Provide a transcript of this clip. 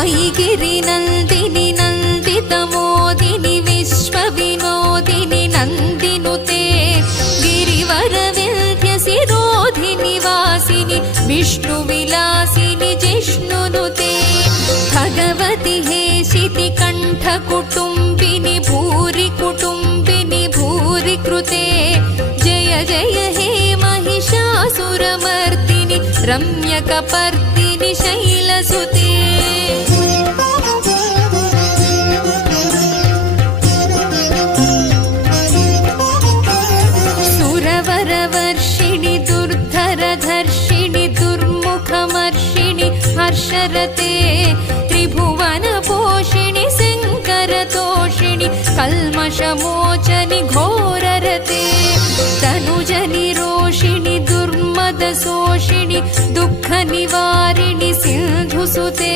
ऐगिरिनन्दिनि नन्दितमोदिनि विश्वविनोदिनि नन्दिनुते गिरिवरविन्ध्यसिरोधिनि वासिनि विष्णुविलासिनि जिष्णुनुते भगवति हेशिति कण्ठकुटुम्बिनि भूरि कुटुम्बिनि भूरि कृते जय जय हे महिषासुरमर्दिनि रम्यकपर्दिनि शैलसुते सुरवरवर्षिणि दुर्धरधर्षिणि दुर्मुखमर्षिणि हर्षरते त्रिभुवनपोषिणि शङ्करतोषिणि कल्मषमोचनि घोररते तनुजनिरोषिणि दुर्मदशोषिणि दुःखनिवारिणि सिन्धुसुते